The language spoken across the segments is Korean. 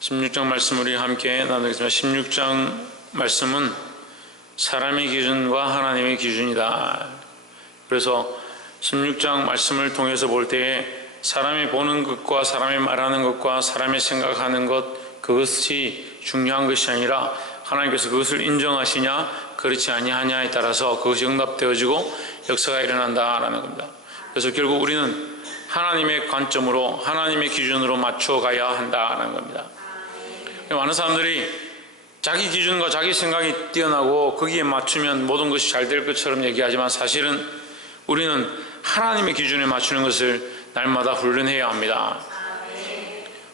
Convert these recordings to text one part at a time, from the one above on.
16장 말씀 우리 함께 나누겠습니다. 16장 말씀은 사람의 기준과 하나님의 기준이다. 그래서 16장 말씀을 통해서 볼 때에 사람이 보는 것과 사람이 말하는 것과 사람이 생각하는 것, 그것이 중요한 것이 아니라 하나님께서 그것을 인정하시냐 그렇지 아니하냐에 따라서 그것이 응답되어지고 역사가 일어난다라는 겁니다. 그래서 결국 우리는 하나님의 관점으로 하나님의 기준으로 맞춰가야 한다는 겁니다. 많은 사람들이 자기 기준과 자기 생각이 뛰어나고 거기에 맞추면 모든 것이 잘 될 것처럼 얘기하지만 사실은 우리는 하나님의 기준에 맞추는 것을 날마다 훈련해야 합니다.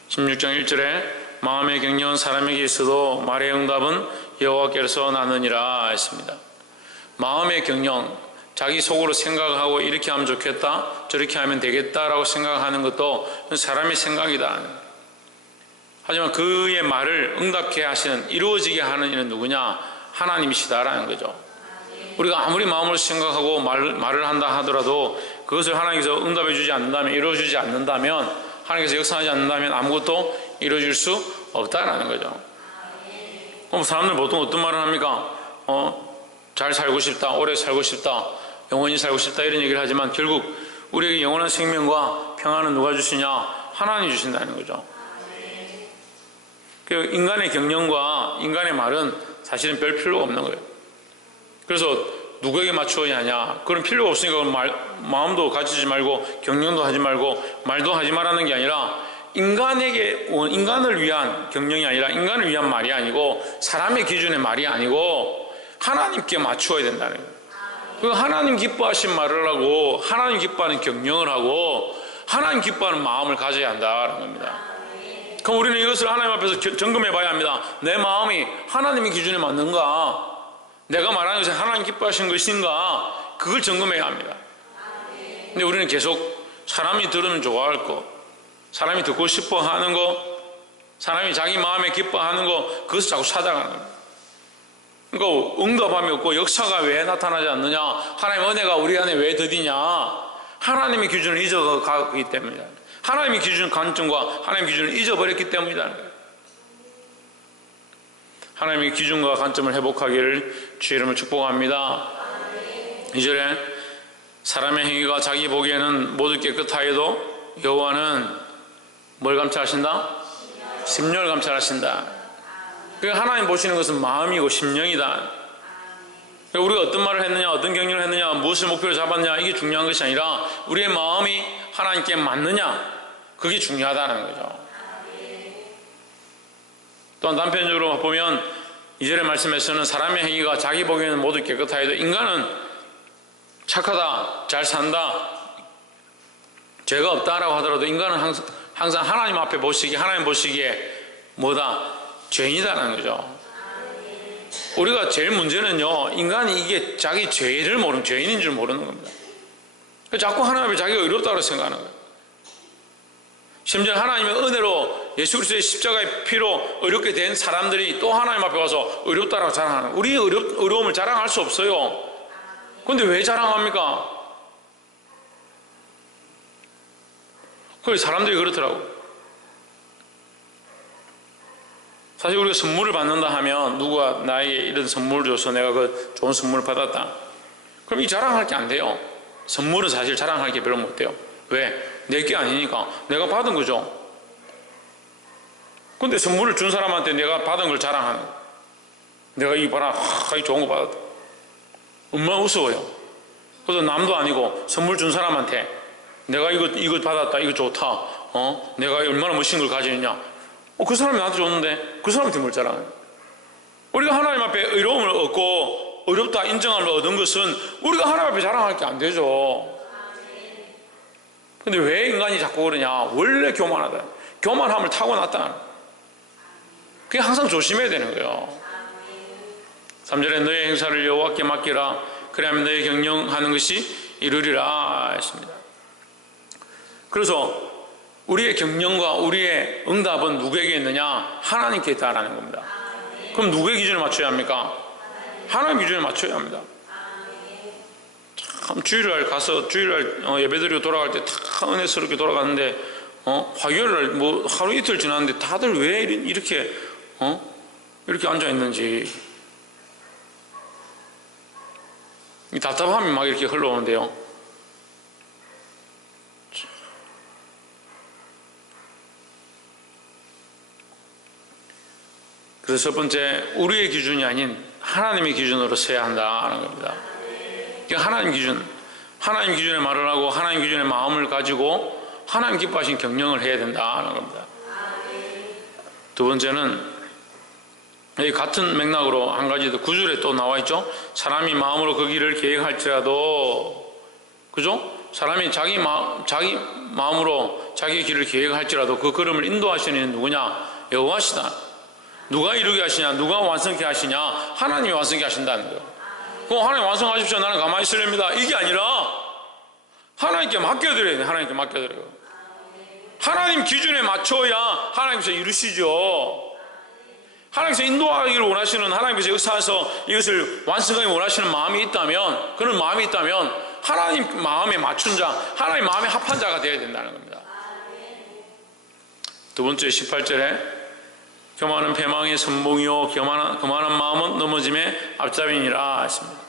16장 1절에 마음의 경영은 사람에게 있어도 말의 응답은 여호와께로서 나느니라 했습니다. 마음의 경영, 자기 속으로 생각하고 이렇게 하면 좋겠다, 저렇게 하면 되겠다라고 생각하는 것도 사람의 생각이다. 하지만 그의 말을 응답케 하시는, 이루어지게 하는 이는 누구냐? 하나님이시다라는 거죠. 우리가 아무리 마음으로 생각하고 말을 한다 하더라도 그것을 하나님께서 응답해 주지 않는다면, 이루어주지 않는다면, 하나님께서 역사하지 않는다면 아무것도 이루어질 수 없다라는 거죠. 그럼 사람들 보통 어떤 말을 합니까? 잘 살고 싶다, 오래 살고 싶다, 영원히 살고 싶다 이런 얘기를 하지만 결국 우리에게 영원한 생명과 평안은 누가 주시냐? 하나님이 주신다는 거죠. 인간의 경영과 인간의 말은 사실은 별 필요가 없는 거예요. 그래서 누구에게 맞추어야 하냐? 그런 필요가 없으니까 마음도 가지지 말고 경영도 하지 말고 말도 하지 말라는 게 아니라 인간을 위한 경영이 아니라 인간을 위한 말이 아니고 사람의 기준의 말이 아니고 하나님께 맞추어야 된다는 거예요. 그 하나님 기뻐하신 말을 하고 하나님 기뻐하는 경영을 하고 하나님 기뻐하는 마음을 가져야 한다는 겁니다. 그럼 우리는 이것을 하나님 앞에서 점검해 봐야 합니다. 내 마음이 하나님의 기준에 맞는가? 내가 말하는 것이 하나님 기뻐하신 것인가? 그걸 점검해야 합니다. 근데 우리는 계속 사람이 들으면 좋아할 거, 사람이 듣고 싶어 하는 거, 사람이 자기 마음에 기뻐하는 거, 그것을 자꾸 찾아가는 겁니다. 그러니까 응답함이 없고 역사가 왜 나타나지 않느냐? 하나님의 은혜가 우리 안에 왜 더디냐? 하나님의 기준을 잊어가기 때문이다. 하나님의 기준 관점과 하나님의 기준을 잊어버렸기 때문이다. 하나님의 기준과 관점을 회복하기를 주의 이름으로 축복합니다. 2절에 사람의 행위가 자기 보기에는 모두 깨끗하여도 여호와는 뭘 감찰하신다? 심령을 감찰하신다. 그러니까 하나님 보시는 것은 마음이고 심령이다. 우리가 어떤 말을 했느냐, 어떤 경영을 했느냐, 무엇을 목표로 잡았느냐, 이게 중요한 것이 아니라 우리의 마음이 하나님께 맞느냐, 그게 중요하다는 거죠. 또한 단편적으로 보면 2절의 말씀에서는 사람의 행위가 자기 보기에는 모두 깨끗하여도 인간은 착하다, 잘 산다, 죄가 없다라고 하더라도 인간은 항상 하나님 앞에 보시기에, 하나님 보시기에 뭐다? 죄인이다라는 거죠. 우리가 제일 문제는요, 인간이 이게 자기 죄를 모르는, 죄인인 줄 모르는 겁니다. 자꾸 하나님 앞에 자기가 어렵다고 생각하는 거예요. 심지어 하나님의 은혜로 예수 그리스도의 십자가의 피로 어렵게 된 사람들이 또 하나님 앞에 와서 어렵다라고 자랑하는 거예요. 우리의 어려움을 자랑할 수 없어요. 그런데 왜 자랑합니까? 그래서 사람들이 그렇더라고요. 사실 우리가 선물을 받는다 하면 누가 나에게 이런 선물을 줘서 내가 그 좋은 선물을 받았다, 그럼 이 자랑할 게 안 돼요. 선물은 사실 자랑할 게 별로 못 돼요. 왜? 내게 아니니까 내가 받은 거죠. 근데 선물을 준 사람한테 내가 받은 걸 자랑하는 거예요. 내가 이거 봐라, 이 좋은 거 받았다, 얼마나 우스워요. 그래서 남도 아니고 선물 준 사람한테 내가 이거 받았다, 이거 좋다, 내가 얼마나 멋진 걸 가지느냐, 그 사람이 나한테 줬는데 그 사람한테 뭘 자랑해요. 우리가 하나님 앞에 의로움을 얻고 어렵다 인정함을 얻은 것은 우리가 하나님 앞에 자랑할 게 안 되죠. 근데 왜 인간이 자꾸 그러냐? 원래 교만하다, 교만함을 타고났다. 그게 항상 조심해야 되는 거예요. 3절에 너의 행사를 여호와께 맡기라, 그래야만 너의 경영하는 것이 이루리라 했습니다. 그래서 우리의 경영과 우리의 응답은 누구에게 있느냐? 하나님께 있다라는 겁니다. 그럼 누구의 기준에 맞춰야 합니까? 하나님 기준에 맞춰야 합니다. 참 주일날 가서 주일날 예배드리고 돌아갈 때 참 은혜스럽게 돌아갔는데 화요일날 뭐 하루 이틀 지났는데 다들 왜 이렇게 이렇게 앉아 있는지 이 답답함이 막 이렇게 흘러오는데요. 그래서 첫 번째, 우리의 기준이 아닌 하나님의 기준으로 서야 한다는 겁니다. 하나님 기준의 말을 하고 하나님 기준의 마음을 가지고 하나님 기뻐하신 경영을 해야 된다는 겁니다. 두 번째는 이 같은 맥락으로 한 가지 더 9절에 또 나와 있죠. 사람이 마음으로 그 길을 계획할지라도, 그죠? 사람이 자기 마음으로 자기의 길을 계획할지라도 그 걸음을 인도하시는 이는 누구냐? 여호와시다. 누가 이루게 하시냐? 누가 완성케 하시냐? 하나님이 완성케 하신다는 거예요. 그럼 하나님 완성하십시오. 나는 가만히 있으렵니다. 이게 아니라 하나님께 맡겨드려야 돼요. 하나님께 맡겨드려요. 하나님 기준에 맞춰야 하나님께서 이루시죠. 하나님께서 인도하기를 원하시는, 하나님께서 역사해서 이것을 완성하기 원하시는 마음이 있다면, 그런 마음이 있다면 하나님 마음에 맞춘 자, 하나님 마음에 합한 자가 되어야 된다는 겁니다. 두 번째 18절에 교만은 패망의 선봉이요 교만한 마음은 넘어짐의 앞잡이니라 했습니다.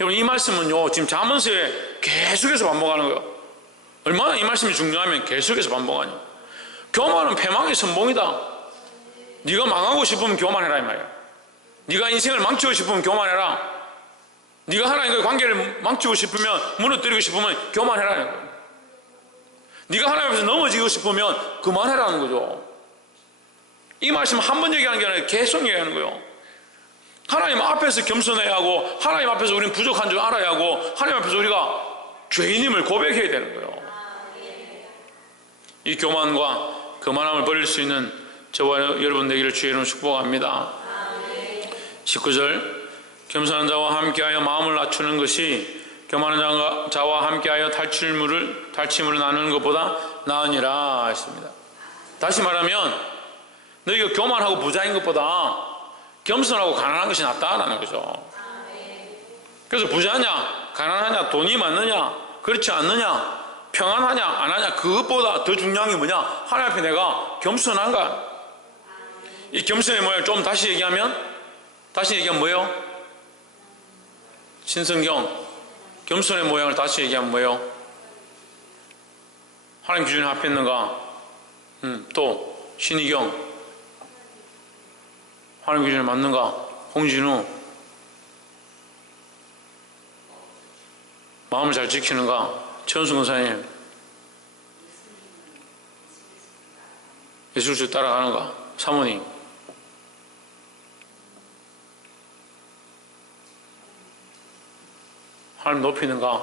여러분, 이 말씀은요 지금 잠언서에 계속해서 반복하는 거예요. 얼마나 이 말씀이 중요하면 계속해서 반복하냐. 교만은 패망의 선봉이다. 네가 망하고 싶으면 교만해라 이 말이야. 네가 인생을 망치고 싶으면 교만해라. 네가 하나님과의 관계를 망치고 싶으면, 무너뜨리고 싶으면 교만해라는 거예요. 네가 하나님 앞에서 넘어지고 싶으면 그만해라는 거죠. 이 말씀은 한 번 얘기하는 게 아니라 계속 얘기하는 거예요. 하나님 앞에서 겸손해야 하고, 하나님 앞에서 우리는 부족한 줄 알아야 하고, 하나님 앞에서 우리가 죄인임을 고백해야 되는 거예요. 이 교만과 거만함을 버릴 수 있는 저와 여러분 되기를 주의 이름으로 축복합니다. 19절, 겸손한 자와 함께하여 마음을 낮추는 것이 교만한 자와 함께하여 탈취물을 나누는 것보다 나으니라 했습니다. 다시 말하면 너희가 교만하고 부자인 것보다 겸손하고 가난한 것이 낫다라는 거죠. 그래서 부자냐 가난하냐, 돈이 많느냐 그렇지 않느냐, 평안하냐 안 하냐, 그것보다 더 중요한 게 뭐냐? 하나님 앞에 내가 겸손한가? 이 겸손의 모양을 좀 다시 얘기하면 뭐예요? 신성경 겸손의 모양을 다시 얘기하면 뭐예요? 하나님 기준에 합했는가? 또 신의경 하나님 기준에 맞는가? 홍진우 마음을 잘 지키는가? 최은수 권사님 예수 그리스도 따라가는가? 사모님 하나님 높이는가?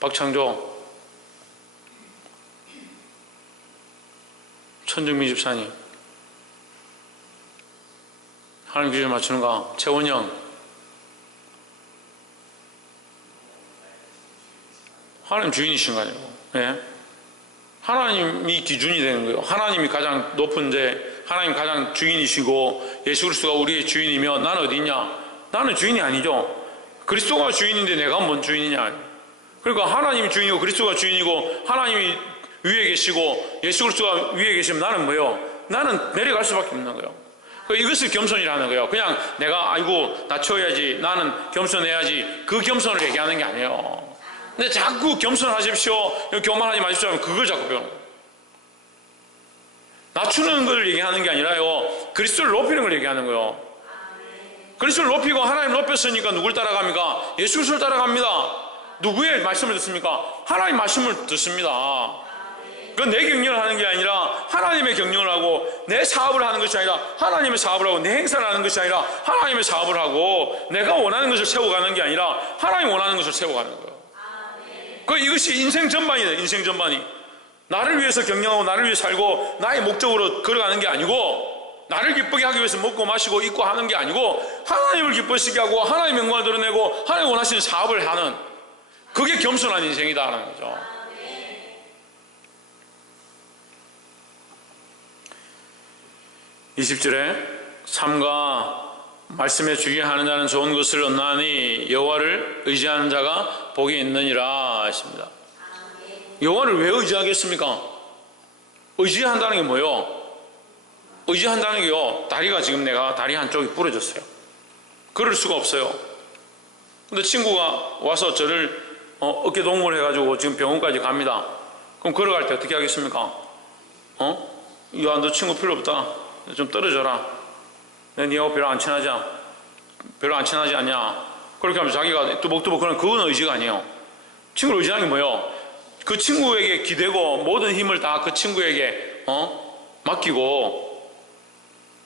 박창조 천정민 집사님 하나님 기준에 맞추는가? 최원영 하나님 주인이신가요? 네? 하나님이 기준이 되는 거예요. 하나님이 가장 높은데 하나님 가장 주인이시고 예수 그리스도가 우리의 주인이며 나는 어디 있냐? 나는 주인이 아니죠. 그리스도가 주인인데 내가 뭔 주인이냐? 그러니까 하나님이 주인이고 그리스도가 주인이고 하나님이 위에 계시고 예수 그리스도가 위에 계시면 나는 뭐예요? 나는 내려갈 수밖에 없는 거예요. 이것을 겸손이라는 거예요. 그냥 내가 아이고 낮춰야지, 나는 겸손해야지, 그 겸손을 얘기하는 게 아니에요. 근데 자꾸 겸손하십시오, 교만하지 마십시오 하면 그걸 자꾸 배우는 거예요. 낮추는 걸 얘기하는 게 아니라요, 그리스도를 높이는 걸 얘기하는 거예요. 그리스도를 높이고 하나님 높였으니까 누굴 따라갑니까? 예수 그리스도를 따라갑니다. 누구의 말씀을 듣습니까? 하나님 말씀을 듣습니다. 그건 내 경영을 하는 게 아니라 하나님의 경영을 하고, 내 사업을 하는 것이 아니라 하나님의 사업을 하고, 내 행사를 하는 것이 아니라 하나님의 사업을 하고, 내가 원하는 것을 세워가는 게 아니라 하나님 원하는 것을 세워가는 거예요. 이것이 인생 전반이에요. 인생 전반이 나를 위해서 경영하고 나를 위해 살고 나의 목적으로 걸어가는 게 아니고, 나를 기쁘게 하기 위해서 먹고 마시고 입고 하는 게 아니고, 하나님을 기쁘시게 하고 하나님의 영광을 드러내고 하나님 원하시는 사업을 하는, 그게 겸손한 인생이다라는 거죠. 20절에 삶과 말씀에 주게 하는 자는 좋은 것을 얻나니 여호와를 의지하는 자가 복이 있느니라 하십니다. 여호와를 왜 의지하겠습니까? 의지한다는 게 뭐예요? 의지한다는 게요, 다리가 지금 내가 다리 한쪽이 부러졌어요. 걸을 수가 없어요. 근데 친구가 와서 저를 어깨 동무를 해가지고 지금 병원까지 갑니다. 그럼 걸어갈 때 어떻게 하겠습니까? 야, 너 친구 필요 없다. 좀 떨어져라. 내가 니하고 별로 안 친하지 않냐. 그렇게 하면 자기가 뚜벅뚜벅 그런, 그건 의지가 아니에요. 친구를 의지하는 게 뭐예요? 그 친구에게 기대고 모든 힘을 다 그 친구에게 맡기고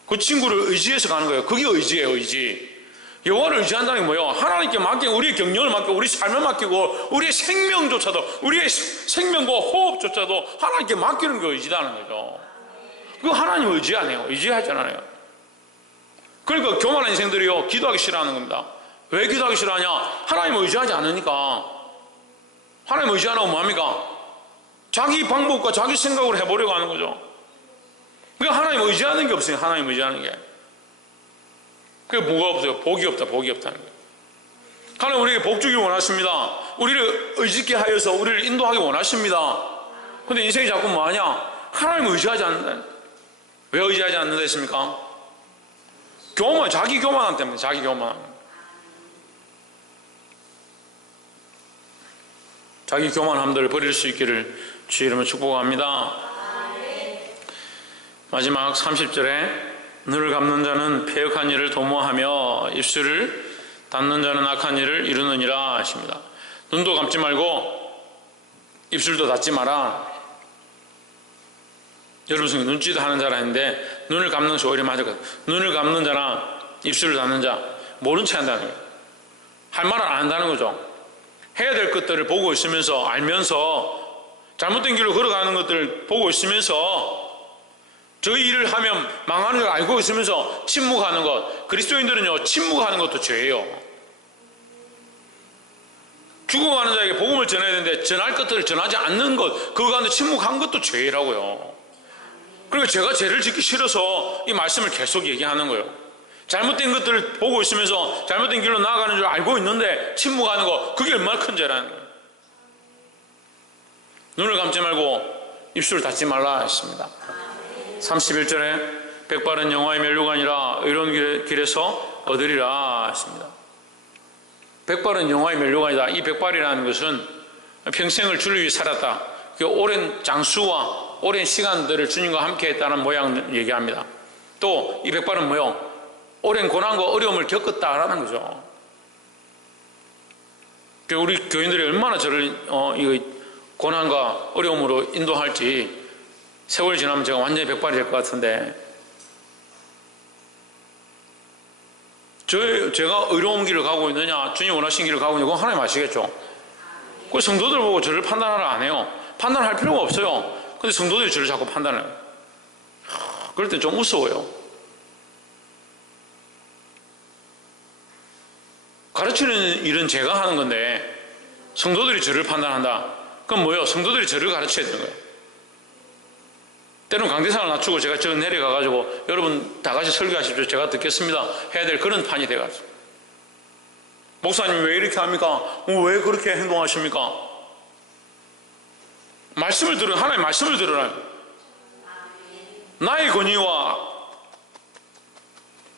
그 친구를 의지해서 가는 거예요. 그게 의지예요, 의지. 여호와를 의지한다는 게 뭐예요? 하나님께 맡기고, 우리의 경영을 맡기고, 우리 삶을 맡기고, 우리의 생명조차도, 우리의 생명과 호흡조차도 하나님께 맡기는 게 의지다는 거죠. 그거 하나님 의지 안 해요. 의지하지 않아요. 그러니까 교만한 인생들이요, 기도하기 싫어하는 겁니다. 왜 기도하기 싫어하냐? 하나님을 의지하지 않으니까. 하나님 의지 안 하고 뭐합니까? 자기 방법과 자기 생각으로 해보려고 하는 거죠. 그러니까 하나님 의지하는 게 없어요. 하나님 의지하는 게. 그게 뭐가 없어요? 복이 없다, 복이 없다는 거예요. 하나님 우리에게 복 주기 원하십니다. 우리를 의지케 하여서 우리를 인도하기 원하십니다. 근데 인생이 자꾸 뭐하냐? 하나님을 의지하지 않는다. 왜 의지하지 않는다 했습니까? 자기 교만함 때문에, 자기 교만함. 자기 교만함들을 버릴 수 있기를 주의 이름으로 축복합니다. 마지막 30절에 눈을 감는 자는 패역한 일을 도모하며 입술을 닫는 자는 악한 일을 이루느니라 하십니다. 눈도 감지 말고 입술도 닫지 마라. 여러분 중에 눈짓 하는 자라 했는데 눈을 감는 것이 오히려 맞을 것 같아요. 눈을 감는 자랑 입술을 닫는 자, 모른 채 한다는 거예요. 할 말을 안 한다는 거죠. 해야 될 것들을 보고 있으면서, 알면서, 잘못된 길로 걸어가는 것들을 보고 있으면서, 저희 일을 하면 망하는 걸 알고 있으면서 침묵하는 것. 그리스도인들은요, 침묵하는 것도 죄예요. 죽어가는 자에게 복음을 전해야 되는데 전할 것들을 전하지 않는 것, 그거 가운데 침묵한 것도 죄라고요. 그러니까 제가 죄를 짓기 싫어서 이 말씀을 계속 얘기하는 거예요. 잘못된 것들을 보고 있으면서 잘못된 길로 나아가는 줄 알고 있는데 침묵하는 거, 그게 얼마나 큰 죄라는 거예요. 눈을 감지 말고 입술을 닫지 말라 했습니다. 31절에 백발은 영화의 멸류가 아니라 의로운 길에서 얻으리라 했습니다. 백발은 영화의 멸류가 아니다. 이 백발이라는 것은 평생을 주를 위해 살았다. 오랜 장수와 오랜 시간들을 주님과 함께 했다는 모양을 얘기합니다. 또 이 백발은 뭐요? 오랜 고난과 어려움을 겪었다라는 거죠. 우리 교인들이 얼마나 저를 고난과 어려움으로 인도할지, 세월이 지나면 제가 완전히 백발이 될 것 같은데, 제가 의로운 길을 가고 있느냐, 주님 원하신 길을 가고 있느냐, 그건 하나님 아시겠죠? 그 성도들 보고 저를 판단하라 안 해요. 판단할 필요가 없어요. 근데 성도들이 저를 자꾸 판단해요. 그럴 땐 좀 무서워요. 가르치는 일은 제가 하는 건데 성도들이 저를 판단한다. 그럼 뭐예요? 성도들이 저를 가르쳐야 되는 거예요. 때로는 강대상을 낮추고 제가 저 내려가가지고 여러분 다 같이 설교하십시오, 제가 듣겠습니다 해야 될 그런 판이 돼가지고, 목사님 왜 이렇게 합니까? 왜 그렇게 행동하십니까? 말씀을 들어, 하나님 말씀을 들으라. 나의 권위와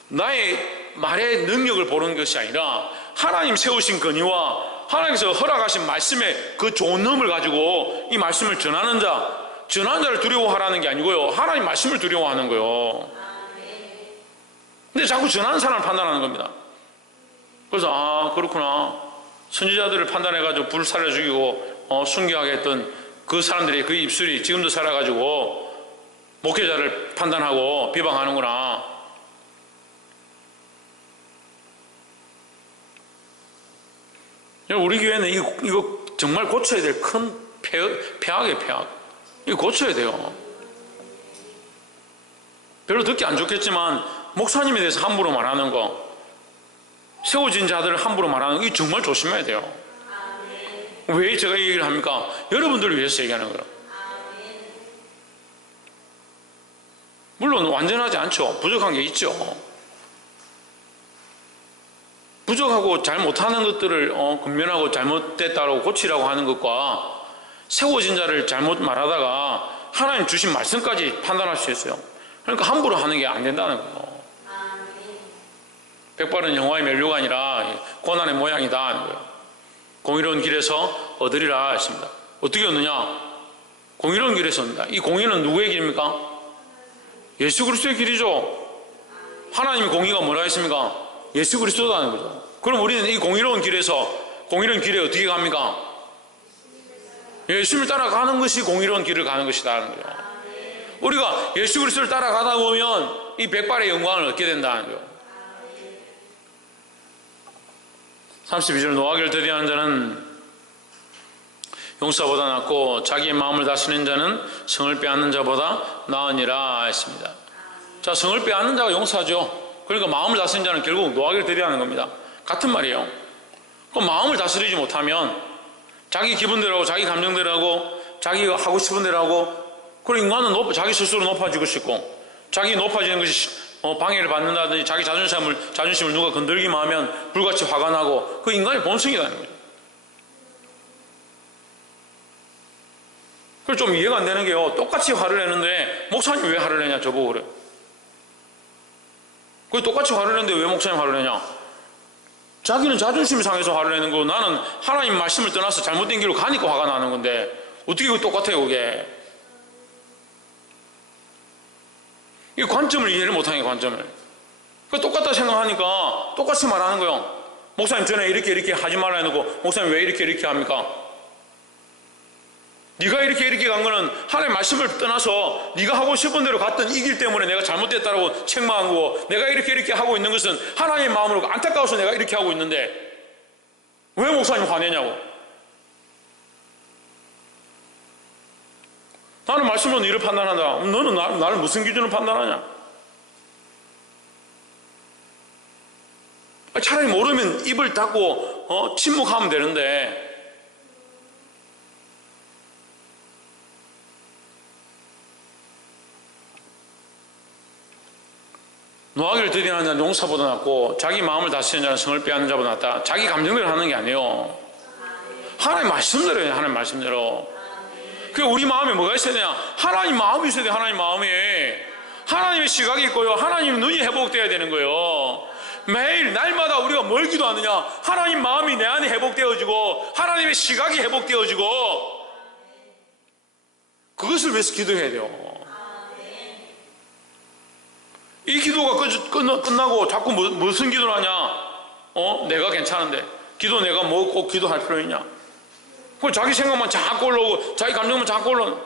나의 말의 능력을 보는 것이 아니라 하나님 세우신 권위와 하나님께서 허락하신 말씀의 그 좋은 놈을 가지고 이 말씀을 전하는 자를 두려워하라는 게 아니고요, 하나님 말씀을 두려워하는 거예요. 근데 자꾸 전하는 사람을 판단하는 겁니다. 그래서 그렇구나, 선지자들을 판단해가지고 불살려 죽이고 순교하게 했던 그 사람들이, 그 입술이 지금도 살아가지고 목회자를 판단하고 비방하는구나. 우리 교회는 이거 정말 고쳐야 될 큰 폐악이에요, 폐악. 이거 고쳐야 돼요. 별로 듣기 안 좋겠지만 목사님에 대해서 함부로 말하는 거, 세워진 자들을 함부로 말하는 거, 이거 정말 조심해야 돼요. 왜 제가 이 얘기를 합니까? 여러분들을 위해서 얘기하는 거예요. 물론 완전하지 않죠. 부족한 게 있죠. 부족하고 잘 못하는 것들을 근면하고 잘못됐다고 고치라고 하는 것과 세워진 자를 잘못 말하다가 하나님 주신 말씀까지 판단할 수 있어요. 그러니까 함부로 하는 게 안 된다는 거예요. 백발은 영화의 면류가 아니라 고난의 모양이다 하는 거예요. 공의로운 길에서 얻으리라 했습니다. 어떻게 얻느냐? 공의로운 길에서 얻는다. 이 공의는 누구의 길입니까? 예수 그리스도의 길이죠. 하나님의 공의가 뭐라 했습니까? 예수 그리스도라는 거죠. 그럼 우리는 이 공의로운 길에서, 공의로운 길에 어떻게 갑니까? 예수님을 따라가는 것이 공의로운 길을 가는 것이다 하는 거예요. 우리가 예수 그리스도를 따라가다 보면 이 백발의 영광을 얻게 된다는 거예요. 32절 노하기를 더디하는 자는 용사보다 낫고 자기의 마음을 다스리는 자는 성을 빼앗는 자보다 나으니라 했습니다. 자, 성을 빼앗는 자가 용사죠. 그러니까 마음을 다스리는 자는 결국 노하기를 더디하는 겁니다. 같은 말이에요. 그럼 마음을 다스리지 못하면 자기 기분대로 하고 자기 감정대로 하고 자기가 하고 싶은 대로 하고, 그리고 인간은 자기 스스로 높아지고 싶고, 자기 높아지는 것이 방해를 받는다든지 자기 자존심을 누가 건들기만 하면 불같이 화가 나고, 그 인간의 본성이라는 거죠. 그래서 좀 이해가 안 되는 게요, 똑같이 화를 내는데 목사님 왜 화를 내냐 저보고 그래. 그 똑같이 화를 내는데 왜 목사님 화를 내냐? 자기는 자존심이 상해서 화를 내는 거고, 나는 하나님 말씀을 떠나서 잘못된 길로 가니까 화가 나는 건데 어떻게 그게 똑같아요 그게? 이 관점을 이해를 못하는 거예요, 관점을. 똑같다 생각하니까 똑같이 말하는 거예요. 목사님 전에 이렇게 하지 말라 해놓고 목사님 왜 이렇게 합니까? 네가 이렇게 간 거는 하나님의 말씀을 떠나서 네가 하고 싶은 대로 갔던 이 길 때문에 내가 잘못됐다고 책망한 거고, 내가 이렇게 하고 있는 것은 하나님의 마음으로 안타까워서 내가 이렇게 하고 있는데 왜 목사님 화내냐고. 나는 말씀으로 너를 판단한다. 너는 나를 무슨 기준으로 판단하냐? 차라리 모르면 입을 닫고 침묵하면 되는데, 노하기를 더디하는 자는 용사보다 낫고 자기 마음을 다스리는 자는 성을 빼앗는 자보다 낫다. 자기 감정대로 하는 게 아니에요. 하나님 말씀대로 해요. 하나님 말씀대로. 그 우리 마음에 뭐가 있어야 되냐? 하나님 마음이 있어야 돼요. 하나님 마음에 하나님의 시각이 있고요, 하나님의 눈이 회복되어야 되는 거예요. 매일 날마다 우리가 뭘 기도하느냐? 하나님 마음이 내 안에 회복되어지고 하나님의 시각이 회복되어지고, 그것을 위해서 기도해야 돼요. 이 기도가 끝나고 자꾸 무슨 기도를 하냐? 내가 괜찮은데 기도 내가 뭐 꼭 기도할 필요 있냐? 그 자기 생각만 자꾸 올라오고 자기 감정만 자꾸 올라오고,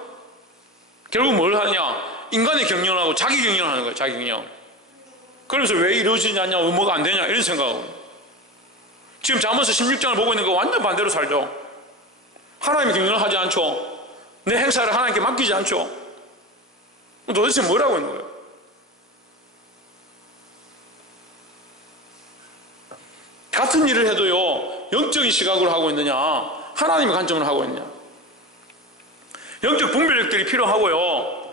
결국 뭘 하냐? 인간의 경영을 하고 자기 경영을 하는 거예요. 자기 경영. 그러면서 왜 이루어지지 않냐, 왜 뭐가 안 되냐 이런 생각하고, 지금 잠언서 16장을 보고 있는 거 완전 반대로 살죠. 하나님의 경영을 하지 않죠. 내 행사를 하나님께 맡기지 않죠. 도대체 뭐라고 있는 거예요? 같은 일을 해도요, 영적인 시각으로 하고 있느냐, 하나님의 관점으로 하고 있느냐. 영적 분별력들이 필요하고요.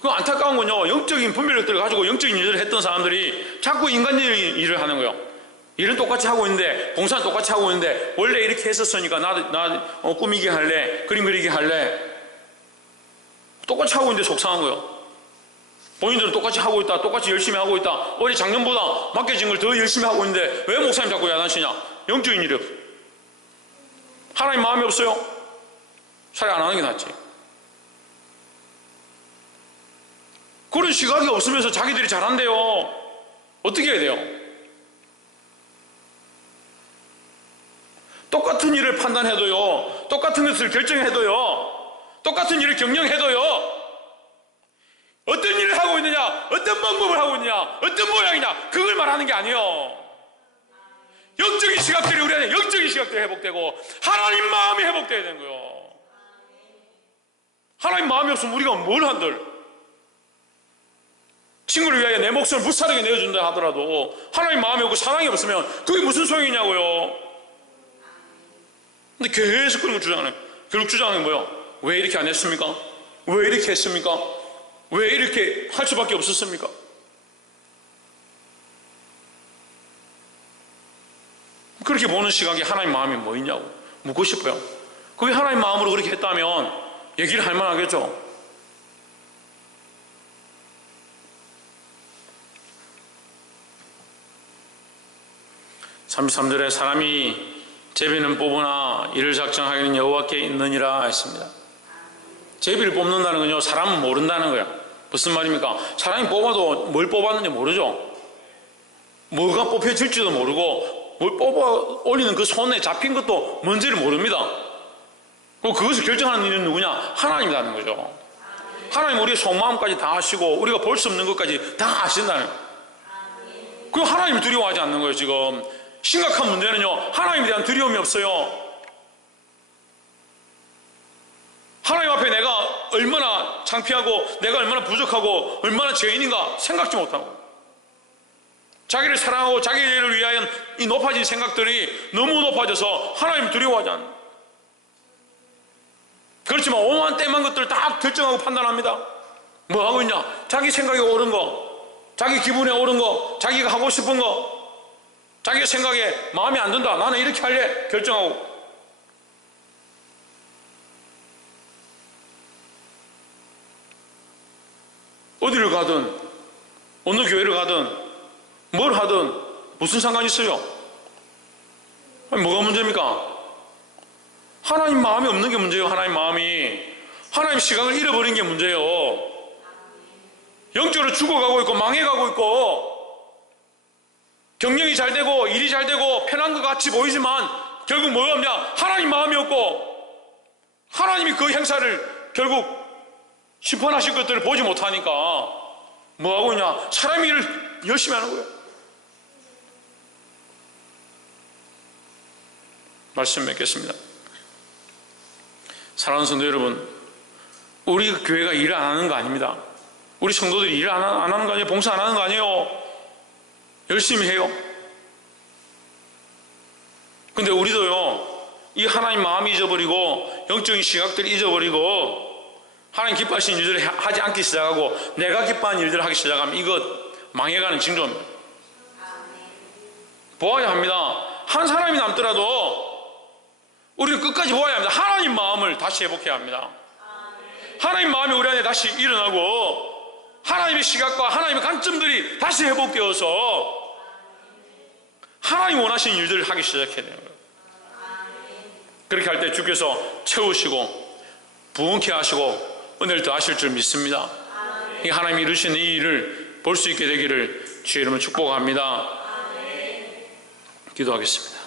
그 안타까운 건요, 영적인 분별력들을 가지고 영적인 일을 했던 사람들이 자꾸 인간적인 일을 하는 거예요. 일은 똑같이 하고 있는데, 봉사는 똑같이 하고 있는데, 원래 이렇게 했었으니까 나 꾸미게 할래, 그림 그리게 할래. 똑같이 하고 있는데 속상한 거예요. 본인들은 똑같이 하고 있다, 똑같이 열심히 하고 있다, 올해 작년보다 맡겨진 걸 더 열심히 하고 있는데 왜 목사님 자꾸 야단치냐? 영적인 일이 없어. 하나님 마음이 없어요? 차라리 안 하는 게 낫지. 그런 시각이 없으면서 자기들이 잘한대요. 어떻게 해야 돼요? 똑같은 일을 판단해도요, 똑같은 것을 결정해도요, 똑같은 일을 경영해도요, 어떤 일을 하고 있느냐, 어떤 방법을 하고 있느냐, 어떤 모양이냐, 그걸 말하는 게 아니에요. 영적인 시각들이 우리 안에 영적인 시각들이 회복되고 하나님 마음이 회복되어야 되는 거예요. 하나님 마음이 없으면 우리가 뭘 한들, 친구를 위하여 내 목숨을 무사하게 내어준다 하더라도 하나님 마음이 없고 사랑이 없으면 그게 무슨 소용이냐고요. 근데 계속 그런 걸 주장해요. 결국 주장은 뭐예요? 왜 이렇게 안 했습니까? 왜 이렇게 했습니까? 왜 이렇게 할 수밖에 없었습니까? 그렇게 보는 시각에 하나님 마음이 뭐 있냐고 묻고 싶어요. 그게 하나님 마음으로 그렇게 했다면 얘기를 할 만하겠죠. 33절에 사람이 제비는 뽑으나 이를 작정하기는 여호와께 있느니라 했습니다. 제비를 뽑는다는 건요, 사람은 모른다는 거야. 무슨 말입니까? 사람이 뽑아도 뭘 뽑았는지 모르죠. 뭐가 뽑혀질지도 모르고 뭘 뽑아 올리는 그 손에 잡힌 것도 뭔지를 모릅니다. 그것을 결정하는 일은 누구냐? 하나님이라는 거죠. 하나님 우리의 속마음까지 다 아시고 우리가 볼 수 없는 것까지 다 아신다는 거예요. 그 하나님을 두려워하지 않는 거예요. 지금 심각한 문제는요, 하나님에 대한 두려움이 없어요. 하나님 앞에 내가 얼마나 창피하고 내가 얼마나 부족하고 얼마나 죄인인가 생각지 못하고, 자기를 사랑하고 자기를 위하여 이 높아진 생각들이 너무 높아져서 하나님을 두려워하지 않는 거예요. 그렇지만 오만 때만 것들을 다 결정하고 판단합니다. 뭐 하고 있냐? 자기 생각이 옳은 거, 자기 기분에 옳은 거, 자기가 하고 싶은 거, 자기 생각에 마음에 안 든다, 나는 이렇게 할래, 결정하고. 어디를 가든 어느 교회를 가든 뭘 하든 무슨 상관이 있어요? 아니, 뭐가 문제입니까? 하나님 마음이 없는 게 문제예요. 하나님 마음이, 하나님 시각을 잃어버린 게 문제예요. 영적으로 죽어가고 있고 망해가고 있고, 경영이 잘 되고 일이 잘 되고 편한 것 같이 보이지만 결국 뭐가 없냐? 하나님 마음이 없고, 하나님이 그 행사를 결국 심판하실 것들을 보지 못하니까 뭐 하고 있냐? 사람의 일을 열심히 하는 거예요. 말씀 맺겠습니다. 사랑하는 성도 여러분, 우리 교회가 일을 안 하는 거 아닙니다. 우리 성도들이 일을 안 하는 거 아니에요. 봉사 안 하는 거 아니에요. 열심히 해요. 근데 우리도요, 이 하나님 마음이 잊어버리고 영적인 시각들이 잊어버리고 하나님 기뻐하시는 일들을 하지 않기 시작하고 내가 기뻐하는 일들을 하기 시작하면 이것 망해가는 징조입니다. 보아야 합니다. 한 사람이 남더라도 우리는 끝까지 보아야 합니다. 하나님 마음을 다시 회복해야 합니다. 하나님 마음이 우리 안에 다시 일어나고 하나님의 시각과 하나님의 관점들이 다시 회복되어서 하나님 원하시는 일들을 하기 시작해야 되는 거예요. 그렇게 할 때 주께서 채우시고 부흥케 하시고 은혜를 더하실 줄 믿습니다. 이 하나님이 이루시는 이 일을 볼 수 있게 되기를 주의 이름으로 축복합니다. 기도하겠습니다.